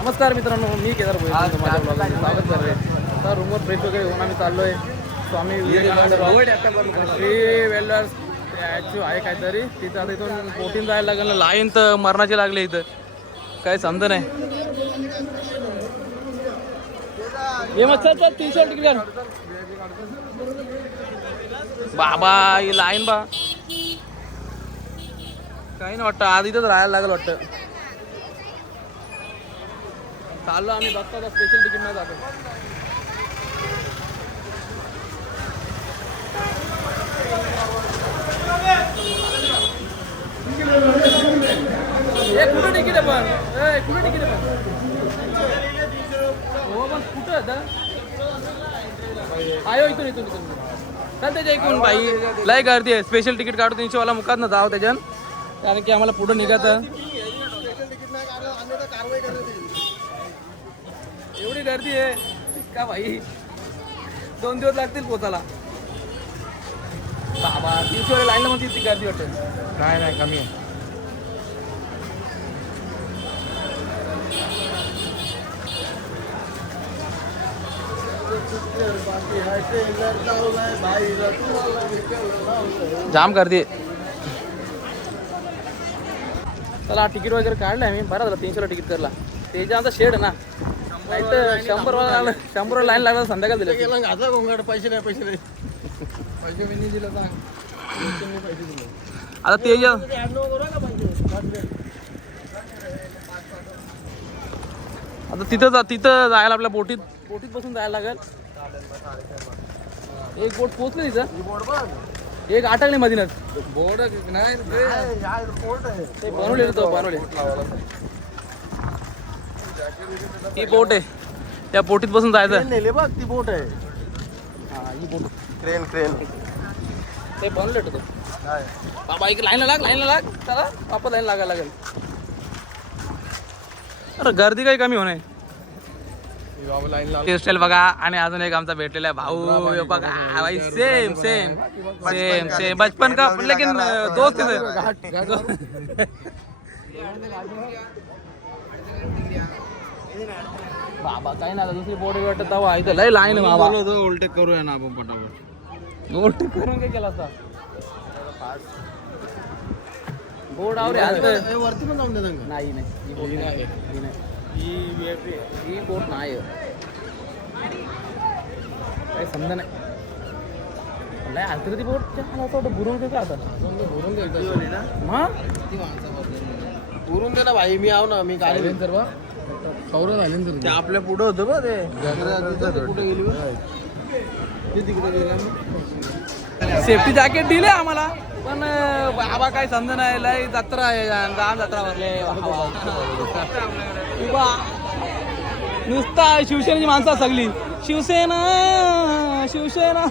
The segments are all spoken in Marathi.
नमस्कार मित्रांनो, मी केदार भोईर माझ्या ब्लॉगमध्ये स्वागत करते. आता रूमवर फ्रेश वगैरे होऊन आम्ही चाललो आहे स्वामी विवेकानंद आणि श्री वेल्डर्स ॲक्च्यू आहे काहीतरी तिथं. आता इथून बोटीन जायला लागलं. लाईन तर मरणाची लागली इथं, काही समज नाही. हे मग चल 300 तिकीट घाल बाबा. ही लाईन बा काही नाही वाटतं, आज इथंच राहायला लागलं वाटतं. चाललो आम्ही बघतो आता स्पेशल तिकीट नाही जातो. कुठं तिकीट आहे पण? कुठं तिकीट आहे पण? हो पण कुठं आता आयो इथून इथून इथून तर त्याच्या ऐकून बाई लय गर्दी आहे. स्पेशल तिकीट काढू 300 वाला मुखात ना जावं त्याच्यानं, कारण की आम्हाला पुढं निघायचं. एवढी गर्दी आहे का भाई, 2 दिवस लागतील पोचायला. बाबा 300 वाला लाईनला मध्ये ती गर्दी वाटते. काय नाही कमी आहे. जाम गर्दी. चला तिकीट वगैरे काढलं आम्ही, बरं झालं 300 ला तिकीट करला. त्याच्या आमचा शेड आहे ना, नाही तर 100 वाला 100 लाईन लागला संध्याकाळ दिलं. पैसे नाही पैसे मी दिलं आता ते आता तिथं जायला आपल्या बोटीत बसून जायला लागेल. एक बोट पोहोचली तिथं, एक आटकली मधीनच. बोर्ड नाही ते बनवले ही बोट आहे, त्या बोटीत बसून जायचं. नेले बघ ती बोट आहे. हा ही बोट क्रेन ते बनवले होतं. बाबा एक लाईन लाग चला वापस लाईन लागायला लागेल. अरे गर्दी काही कमी होणे. हेअरस्टाईल बघा. आणि अजून एक आमचा भेटलेला आहे भाऊ बघा भाई, सेम बचपन का लेकिन दोस्त है. बाबा काही ना दुसरी बोर्ड वाटत हवा इथं लय लाईन आहे बाबा. ओव्हरटेक करूया ना आपण पटापट. ओव्हरटेक करून काय केला असता बोर्ड आवरे वरती पण जाऊन दे. नाही ही बोट नाही काही समजा नाही. लय हलती ती बोट. मला असं वाटतं बुरून देतं आता. भरून दे मग भरून दे ना भाई. मी आव ना, मी काय तर बा कौरव झाले तर ते आपल्या पुढं होतं बा. ते कुठे गेली ते तिकडे गेला. सेफ्टी जॅकेट दिले आम्हाला, पण बाबा काही समजा नाही. लय जत्रा आहे, जाम जत्रा भरले. नुसता शिवसेनेची माणसं सगळी. शिवसेना शिवसेना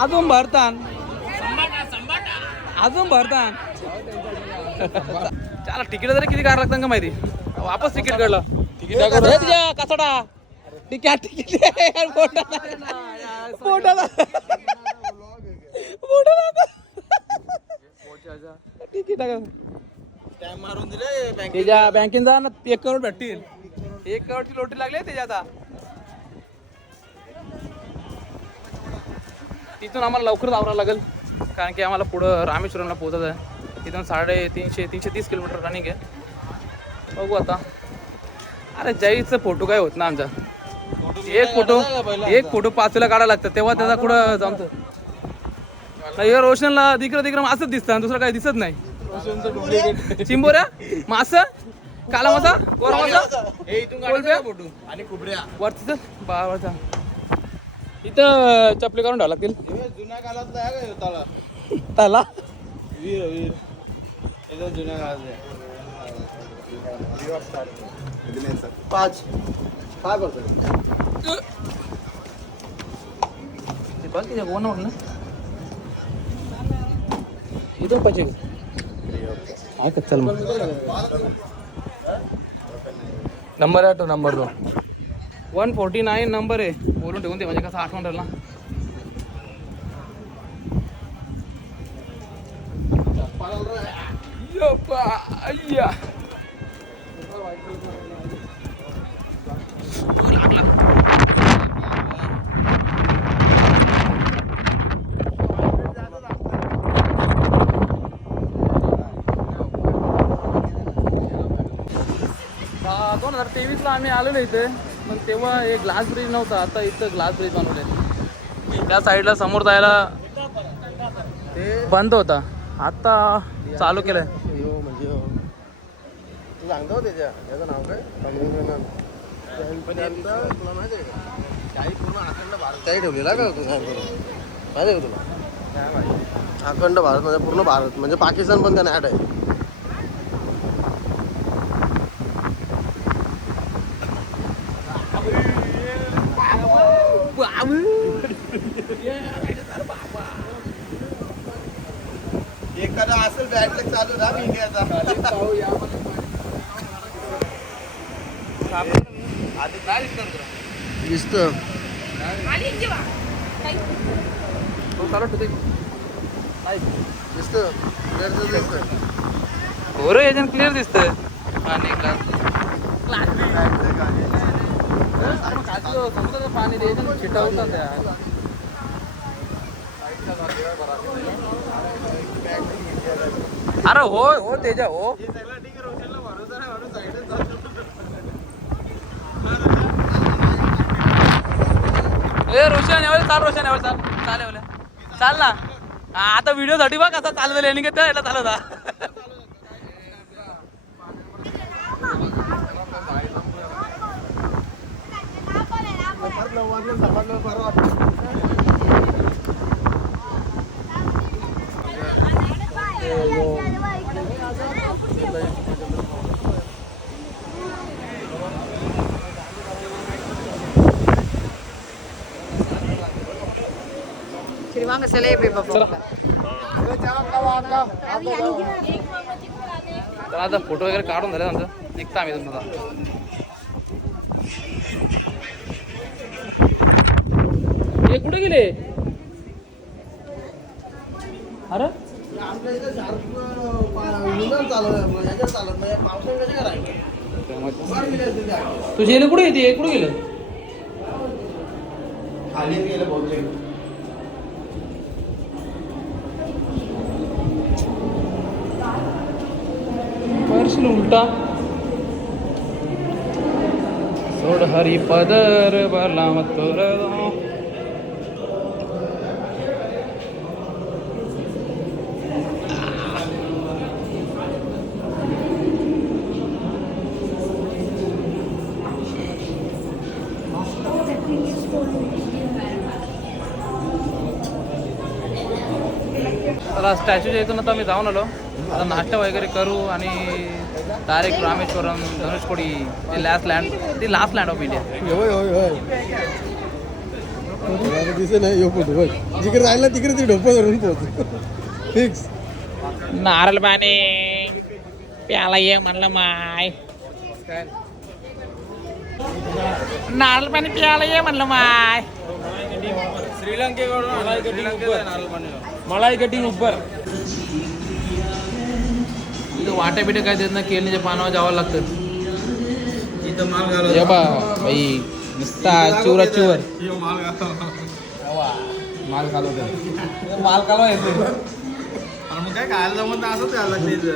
अजून भरतान चला तिकीट तरी किती काढ लागतं का माहिती. वापस तिकीट काढलं. कचडा तिकीट मारून दिले त्याच्या बँकेत जा ना. 1 करोड भेटतील. 1 करोडची लोटी लागली त्याच्या. आता तिथून आम्हाला लवकरच आवरावं लागेल, कारण की आम्हाला पुढं रामेश्वरमला पोहोचायचं आहे. तिथून 330 किलोमीटर रनिंग आहे. बघू आता. अरे जयचं फोटो काय होत ना आमचा. एक फोटो 5 वेळा काढायला लागतं, तेव्हा त्याचा कुठं जमतं. नाही रोशनला तिकडं असंच दिसतं, दुसरं काही दिसत नाही. चिंबोऱ्या मास काला मासा कोरा मासा फोटो आणि कुबऱ्या वरतीच बाबाचा. इथं चपली काढून ठेवावं लागतील. जुन्या काळातला आहे का ताला त्याला वीर एकदम जुन्या काळात 5 काय करतो ते बघ तिच्या कोण ना इथं पाहिजे आहे का. चल मग नंबर आहे तो नंबर 2 149 नंबर आहे. बोलून ठेवून दे म्हणजे कसं आठवण राहिला. अय्या. हा, 2023 ला आम्ही आलेलो इथे, पण तेव्हा हे ग्लास ब्रिज नव्हता. आता इथं ग्लास ब्रिज बनवले. त्या साईडला समोर जायला बंद होता, आता चालू केलंय. म्हणजे तू सांगतो त्याचं नाव काय तुला माहिती आहे का? काही पूर्ण अखंड भारत काही ठेवलेला का तू माहिती आहे का तुला? अखंड भारत म्हणजे पूर्ण भारत म्हणजे पाकिस्तान पण त्याने ॲड आहे. एखादा असेल बॅटलॅग चालू ना इंडियाचा दिसत हो रे, याच्यानं क्लिअर दिसतंय. पाणी समुद्राचं पाणी ते याच्यानं छिटावतात त्या. अरे हो हो तेजा हो. ए रोशन एवढे चाल, रोशन एवढे चाल, चाल एवढे चाल ना. आता व्हिडिओ साठी बघ कसा चालू झाली का त्याला चालू होता. Siliwangi selebi bapak. तर आता फोटो वगैरे काढून झाले आमचं, निघता आम्ही तुमचा. हे कुठे गेले? अरे आमच्या इथे चालत नाही पावसाळ्यात कसे करायचं. तुझे गेले कुठे येते? कुठे गेले? खाली गेलं बहुतेक. उलटा सोड हरी पदर बला मथुर. तर स्टॅच्यूच्या इथून आता आम्ही जाऊन आलो. आता नाश्ता वगैरे करू आणि डायरेक्ट रामेश्वरम, धनुषकोडी, ते लास्ट लँड ऑफ इंडिया. दिसे नाही फोटो बघ, जिकडे राहिला तिकडे ती ढोप धरून पोहोच फिक्स. नारळ पाणी प्याला ये म्हणलं माय, नारळ पाणी प्याला ये म्हणलं माय. श्रीलंकेकडून मलाई कटिंग उपर वाटे बिटे काय देत ना, केळीच्या पानावर जावं लागतं. इथं माल घालव बा बाई, नुसता चिवरा चिवर माल घालवतो, माल कालवा येतो. मग काय खायला जमत असंच घ्यायला लागतं.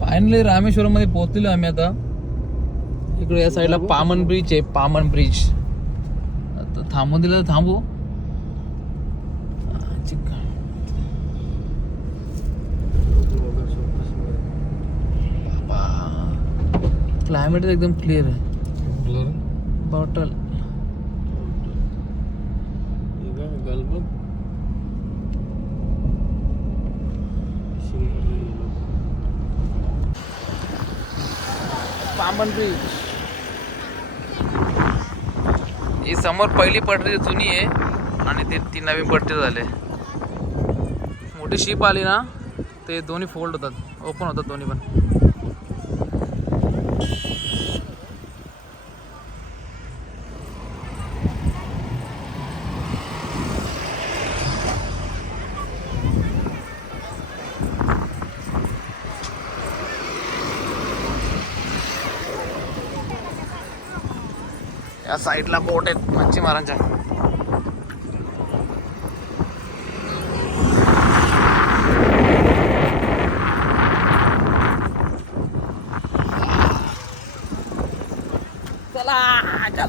फायनली रामेश्वरम मध्ये पोहोचलेलो आम्ही. आता इकडे या साईडला पामन ब्रिज आहे, पामन ब्रिज. आता थांबून दिलं तर थांबू. क्लायमेट एकदम क्लिअर आहे. Bottle पामन bridge. ही समोर पहिली पटरी जुनी आहे आणि ती नवीन पटरी झाली. मोठी शिप आली ना, ते दोन्ही फोल्ड होतात, ओपन होतात दोन्ही पण. या साईडला बोट आहेत मच्छीमारांच्या. चला चला.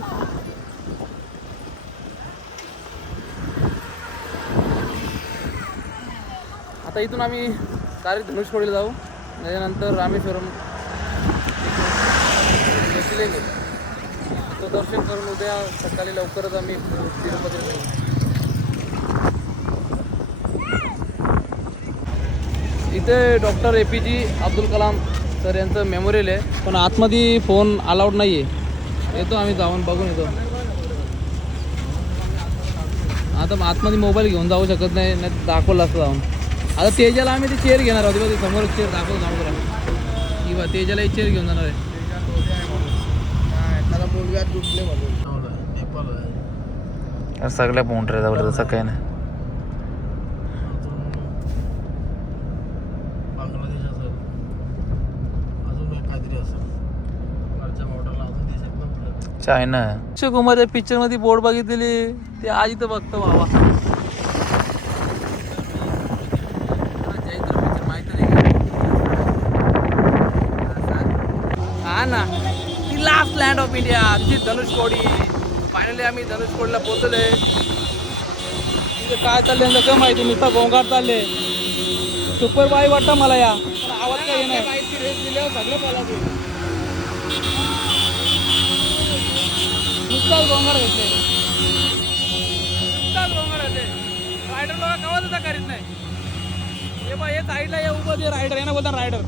आता इथून आम्ही डायरेक्ट धनुषकोडीला जाऊ. त्याच्यानंतर रामेश्वरम ज्योतिर्लिंग तो दर्शन करून उद्या सकाळी लवकरच आम्ही तिरुपतीला जाऊ. इथे doctor APJ Abdul Kalam sir यांचं मेमोरियल आहे, पण आतमध्ये फोन अलाउड नाही आहे. येतो आम्ही जाऊन बघून येतो. आता आतमध्ये मोबाईल घेऊन जाऊ शकत नाही, नाही दाखवलं असतं जाऊन. आता तेजाला आम्ही ती चेअर घेणार आहोत बघ, समोर चेअर दाखवतो जाऊ करा किंवा तेजाला एक चेअर घेऊन जाणार आहे. सगळ्या पोंटऱ्या जाऊ तसं काही नाही. बांगलादेश असेल, अजून काहीतरी असेल, वरच्या बॉर्डरला अजून देश आहेत ना. चायना. अक्षय कुमारच्या पिक्चर मध्ये बोर्ड बघितलेली ते आज इथं बघतो बाबा. हा ना, ती लास्ट लँड ऑफ इंडिया, ती धनुषकोडी. फायनली आम्ही धनुषकोडीला पोहोचले. तिथे काय चाललंय यांचं काय माहिती, नुसता गोंगाट चालले. सुपर बाई वाटतं मला या, पण आवाज काही नाही. नुसताच गोंगाट घेतले, नुसताच गोंगाट घेतले. रायडर लोक कवा तसा करीत नाही. हे बा हे साईडला ये उभं ते रायडर, यांना बोलतात रायडर,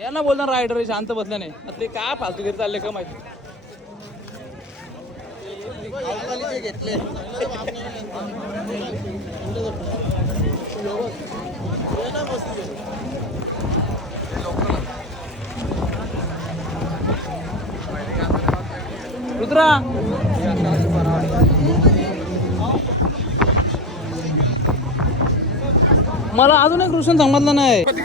यांना बोलतात रायडर. शांत बसल्या नाही. ते काय फालतू घरी चालले का माहिती. घेतले रुद्रा मला अजून एक कृष्ण समजलं नाही. बघू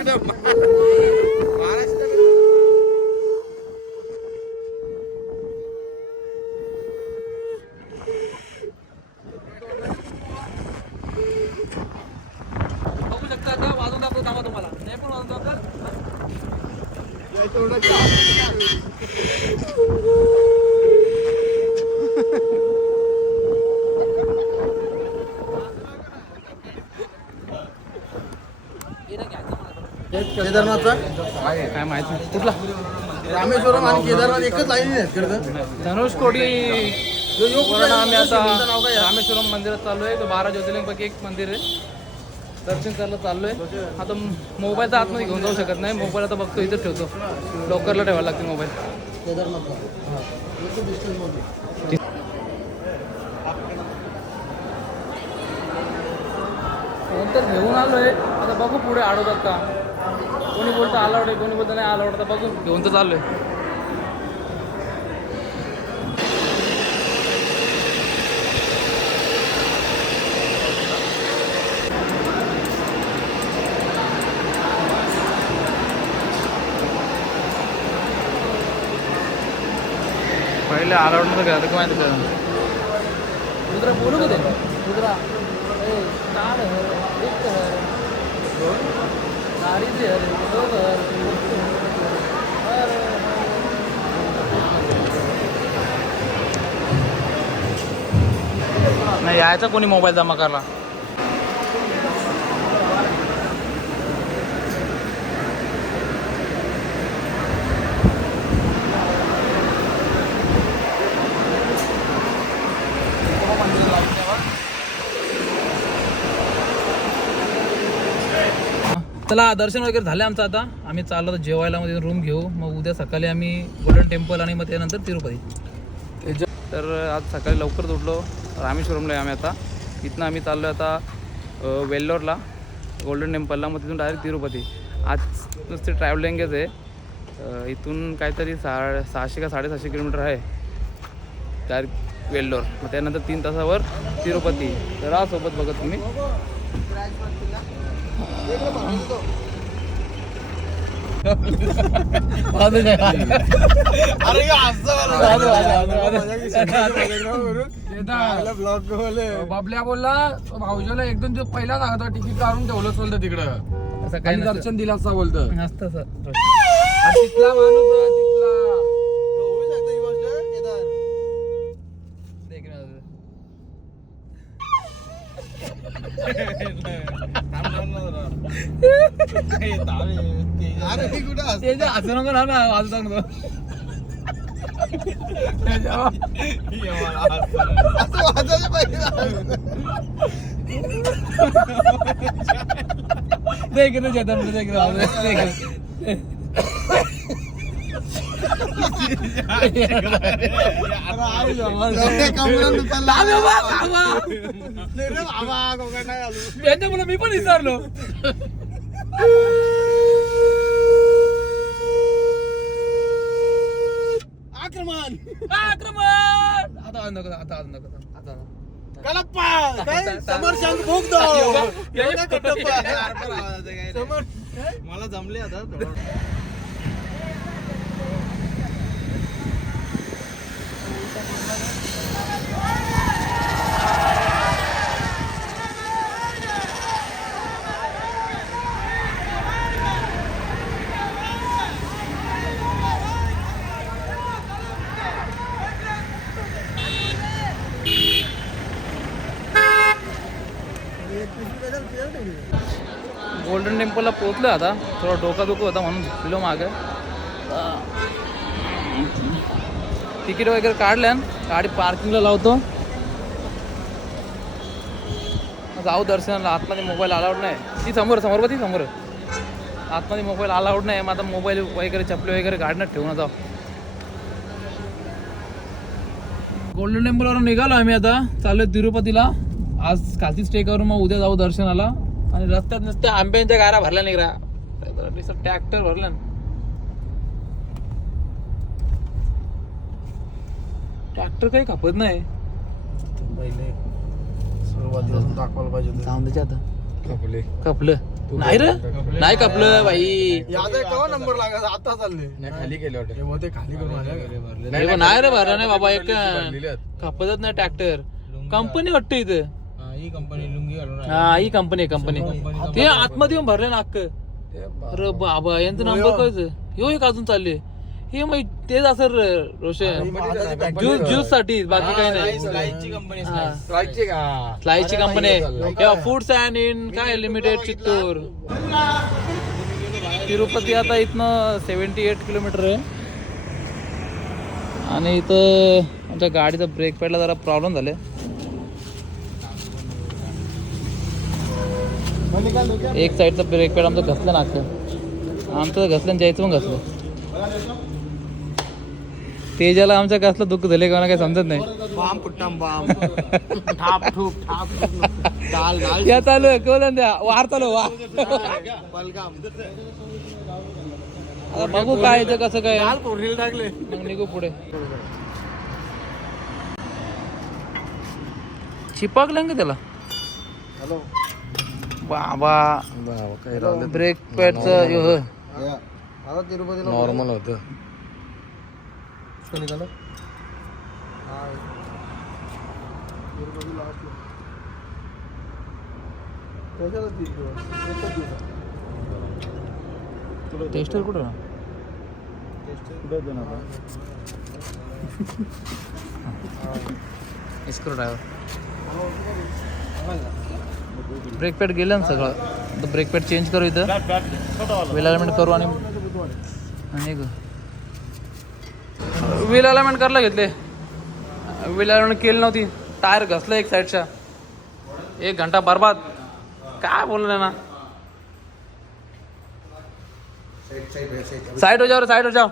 शकता का, वाजून दाखवतो थांबा तुम्हाला. नाही पण वाजून दाखवतो. केदारनाथचा काय माहिती कुठला रामेश्वरम आणि केदारनाथ एकच लाईन आहेत. धनुषकोडी वरून आम्ही आता रामेश्वरम मंदिरात चाललो आहे. 12 ज्योतिर्लिंगपैकी एक मंदिर आहे. दर्शन करायला चाललो आहे. आता मोबाईल तर आतमध्ये घेऊन जाऊ शकत नाही. मोबाईल आता बघतो इथं ठेवतो. लॉकरला ठेवायला लागते मोबाईल. नंतर घेऊन आलो आहे. आता बघू पुढे अडवतात का. कोणी बोलतं अलाउड आहे, कोणी बोलतं नाही अलाउड. आता बघू, घेऊन तर चाललो आहे. पहिले अलाउड नव्हतं का, आता माहिती का. रुद्रा बोलू का ते रुद्रा नाही यायचा कोणी मोबाईल जमा करला. चला दर्शन वगैरे झालं आमचं. आता आम्ही चाललो तर जेवायला मध्ये रूम घेऊ. मग उद्या सकाळी आम्ही गोल्डन टेम्पल आणि मग त्यानंतर तिरुपती. तर आज सकाळी लवकर उठलो. रामेश्वरमला आहे आम्ही आता. इथनं आम्ही चाललो आहे आता वेल्लोरला गोल्डन टेम्पलला, मग तिथून डायरेक्ट तिरुपती. आज नुसते ट्रॅव्हलिंगच आहे. इथून काहीतरी 600 का 750 किलोमीटर आहे डायरेक्ट वेल्लोर. मग त्यानंतर 3 तासावर तिरुपती. तर आज सोबत बघत तुम्ही. बाबल्या बोलला भाऊजीला एकदम जो पहिला सांगतो तिकीट काढून ठेवलं बोलतं तिकडं असं काही काही दर्शन दिलं असं बोलतं नसतं सर. तिथला माणूस आहे, तिथला होऊ शकतं ही गोष्ट केदार. देख ना दादा. अरे ती कुठं असते? ते जे हसू नको ना वाजू सांगतो. असं वाजायला पाहिजे. देख ना चेतन देख ना देख. मी पण विचारलो. आक्रमण आक्रमण आता नको आता नको आता कळप्पा काय समर शंख भोग दो एवढा कटप्पा समर मला जमले आता थोडं. गोल्डन टेम्पलला पोहोचलो आता. थोडा डोका दुखू होता म्हणून झोपलो मागं. तिकीट वगैरे काढल्या, गाडी पार्किंगला लावतो, जाऊ दर्शनाला. आतमध्ये मोबाईल अलाउड नाही. ती समोर समोर ती समोर आतमध्ये मोबाईल अलाउड नाही. मग आता मोबाईल वगैरे चपले वगैरे गाडीनं ठेवून जाऊ. गोल्डन टेम्पलवरून निघालो आम्ही. आता चालू तिरुपतीला. आज खालती स्टे करून मग उद्या जाऊ दर्शनाला. आणि रस्त्यात नुसत्या आंब्यांच्या गारा भरल्या निघरा. ट्रॅक्टर भरला. ट्रॅक्टर काही खपत नाही. पहिले सुरुवातीपासून दाखवायला पाहिजे. थांबचे आता कपलं नाही रे. नाही कपलं बाई. याचा केव्हा नंबर लागायचा? आता चालले खाली गेले ते खाली करून आले. नाही रे भरला नाही बाबा. एक खपतच नाही ट्रॅक्टर. कंपनी वाटतं इथं. ही कंपनी लुंगी घालून हा ही कंपनी ते आतमध्ये येऊन भरले नाक. अरे बाबा यांचं नंबर कायचं. ह्यो एक अजून चालले. हे मग तेच असं रोशन ज्यूस साठी. बाकी काही नाही. स्लाइसची कंपनी स्लाइसची कंपनी आहे. फूड्स अँड इन काय लिमिटेड चित्तूर. तिरुपती आता इथनं 78 किलोमीटर आहे. आणि इथं आमच्या गाडीचा ब्रेक पॅडला जरा प्रॉब्लेम झाले. एक साईडचा ब्रेक पॅड आमचं घसलं ना अख्खं. आमचं घसलं जायचं पण घसलं. तेजाला आमच्या कसलं दुःख झाले का काही समजत नाही. बाम पुट्टाम बाम ठाप ठूप ठाप डाल डाल या चालू आहे. कोण द्या वार चालू वार. बलगाम आता बघू काय याचं कसं काय. डाल कोरडीला टाकले. मग निघू पुढे. चिपकलं का त्याला हॅलो बाबा. काय ब्रेक पॅडचं आता तिरुपतीला नॉर्मल होतं. निघालं तिरुपतीला टेस्टर कुठं इस्क्रू ड्रायव्हर. ब्रेक पॅड गेलं ना सगळं. तर ब्रेक पॅड चेंज करू इथं. व्हील अलाइनमेंट करू आणि निघू. व्हील अलाइनमेंट करायला घेतले. व्हील अलाइनमेंट केली नव्हती. टायर घसलं एक साईडच्या. 1 घंटा बरबाद. काय बोललं ना. साइड हो जाओ साइड हो जाओ.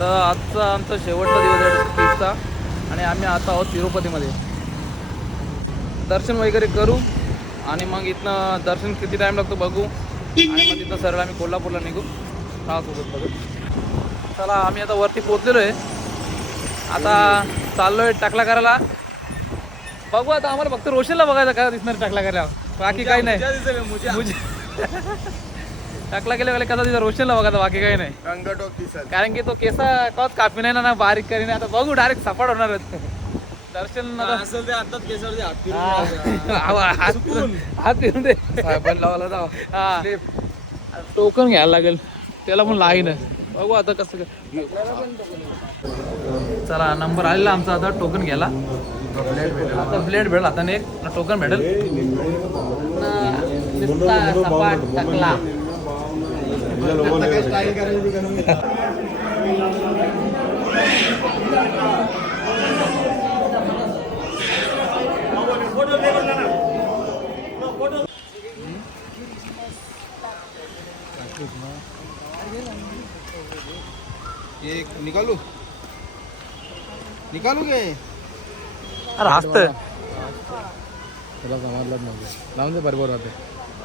तर आजचा आमचा शेवटचा दिवस आहे ट्रिपचा. आणि आम्ही आता आहोत तिरुपतीमध्ये. दर्शन वगैरे करू आणि मग इथनं दर्शन किती टाईम लागतो बघू. आणि मग तिथं सरळ आम्ही कोल्हापूरला निघू. सोबत बघू. चला आम्ही आता वरती पोहोचलेलो आहे. आता चाललो आहे टकला करायला. बघू आता आम्हाला फक्त रोशनला बघायचं काय दिसणार टकला करायला. बाकी काही नाही टाकला गेल्या वेळेला कसा तिचा रोशनला बघा बाकी काही नाही रंगटोक दिसत कारण की तो केसा कवाच कापी नाही ना बारीक करी नाही आता बघू डायरेक्ट सपाट होणार दर्शन आता असेल ते आताच केसावरती हात हात फिरून दे लावायला जावा हा टोकन घ्यायला लागेल त्याला पण लाईन आहे बघू आता कसं चला नंबर आलेला आमचा आता टोकन घ्यायला आता ब्लेड भेटेल आता एक टोकन भेटेल सपाट टाकला एक निकालू गे अरे हसत तुला समजलाच नव्हतं लावून दे बरोबर होते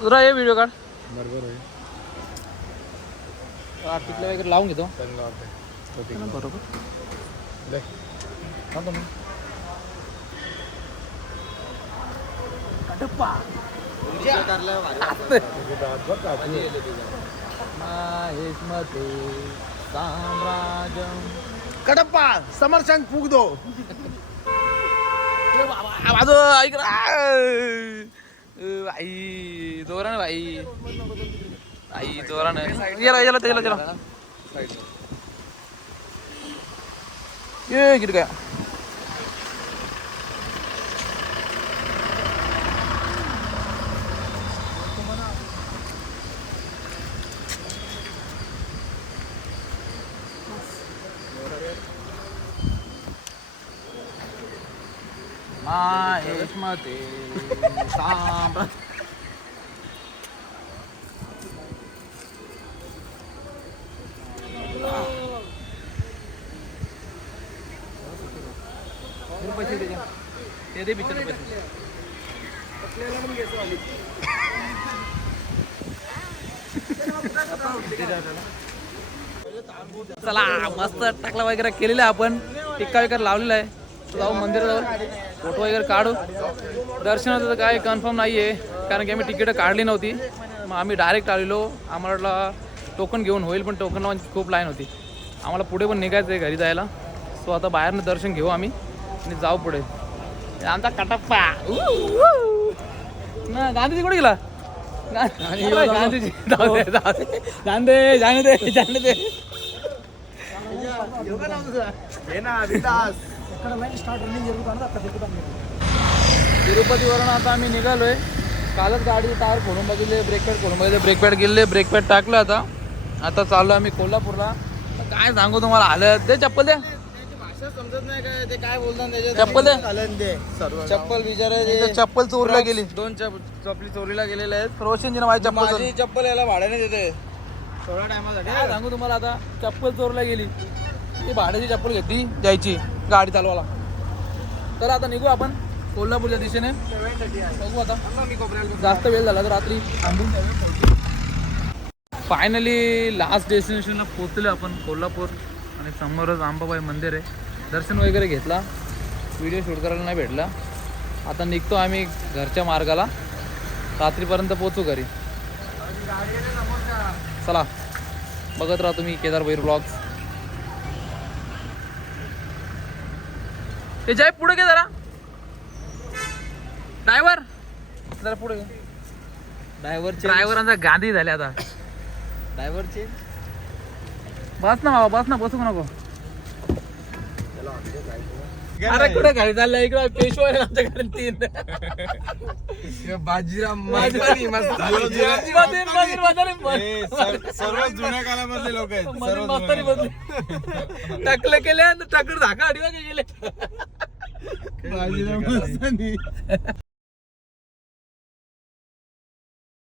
जरा ये व्हिडिओ काढ बरोबर आहे आर्टिकल वगैरे लावून घेतो चांगलं वाटतं बरोबर दे कडप्पा समरशंग फूक दो ऐक आई जोराने भाई आई जोराने याला याला त्याला त्याला ये किती काय मते सांभ पैसे ते दे बिचारे पैसे चला मस्त टाकला वगैरे केलेला आहे आपण टिक्का वगैरे लावलेला आहे जाऊ मंदिरात जाऊ फोटो वगैरे काढू दर्शनाचं तर काय कन्फर्म नाही आहे कारण की आम्ही तिकीटं काढली नव्हती मग आम्ही डायरेक्ट आलेलो आम्हाला टोकन घेऊन होईल पण टोकन खूप लाईन होती आम्हाला पुढे पण निघायचं आहे घरी जायला सो आता बाहेरनं दर्शन घेऊ आम्ही आणि जाऊ पुढे आमचा कटप्पा ना गांधीजी कुठे गेला गांधीजी जाऊ दे जाणे दे तिरुपतीवरून आता आम्ही निघालोय कालच गाडी टायर खोलून बघितले ब्रेक पॅड खोलून बघितले ब्रेक पॅड गेले ब्रेक पॅड टाकलं आता चाललो आम्ही कोल्हापूरला काय सांगू तुम्हाला आलं दे चप्पल द्या भाषा समजत नाही काय ते काय बोलतात त्याच्यात चप्पल दे चप्पल विचारायचे चप्पल चोरीला गेली दोन चपली चोरीला गेलेले आहेत रोशनजीने माझी चप्पल माझी चप्पल याला भाड्याने देते थोड्या टायमासाठी काय सांगू तुम्हाला आता चप्पल चोरला गेली ती भाड्याची चप्पल घेतली जायची गाडी चालवायला तर आता निघू आपण कोल्हापूरच्या दिशेने बघू आता जास्त वेळ झाला तर रात्री थांबून फायनली लास्ट डेस्टिनेशनला पोहोचलो आपण कोल्हापूर आणि समोरच अंबाबाई मंदिर आहे दर्शन वगैरे घेतला व्हिडिओ शूट करायला नाही भेटला आता निघतो आम्ही घरच्या मार्गाला रात्रीपर्यंत पोहोचू घरी चला बघत राहा तुम्ही केदार भैर ब्लॉग्स ते जाय पुढे घे जरा ड्रायव्हर जरा पुढे ड्रायव्हरांचा गांधी झाले आता ड्रायव्हरचे बस ना बाबा बस ना बसू नको अरे कुठे गाडी चाललंय इकडं पेशवा आहे आमच्या घरी 3 बाजीराम सर्वात जुन्या काळामधले लोक आहेत टाकलं केले टाकलं धाका अडीवा गेले बाजीराम